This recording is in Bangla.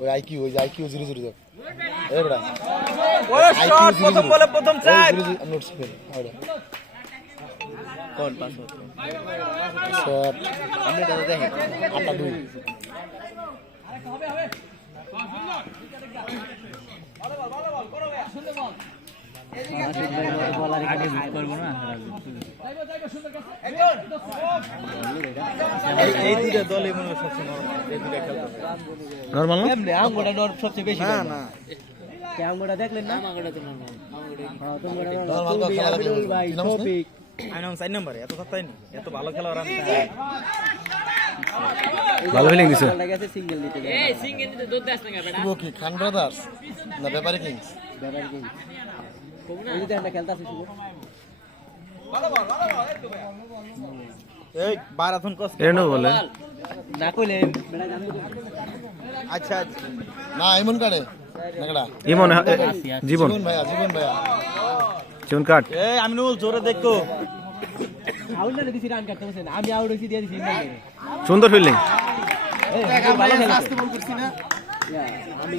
ওই আইকিউ ওই আইকিউ জিরো জিরো যাও এই বেটা। ওরে শট প্রথম বলে প্রথম চার নোটস ফেল আরে কোন পাস শট আপনি দাদা দেখেন। আটা দুই। এই দুটো দলে মনে হয় সবচেয়ে এই দুটো খেলতে নর্মাল না? এমনি সবচেয়ে বেশি না না। আঙ্গুটা দেখলেন না তোমরা বলো, নরমাল তুমি, খেলা আবিদুল দেখো। ভাই, কি নাম আছে? শফিক। আমি নাম চার নম্বরে এত ভালো খেলা ওরা ভালো ফিলিং দিছে। বলটা গেছে সিঙ্গেল দিতে গেছে। শুভ কি খান ব্রাদার্স না ব্যাপারি কিংস ব্যাপার। এই বারাথন কস। এনো বলে। না কইলে বেটা জানব আচ্ছা আচ্ছা। না এমন কাটে নাকড়া ইমন জীবন। জীবন ভাইয়া জীবন ভাইয়া। জীবন কাট। এই আমি নুল জোরে দেখো। আউট না দিছি রান কাটতে বসে আমি আউট হইছি দিয়ে দিছি সুন্দর ফিল্ডিং ভালো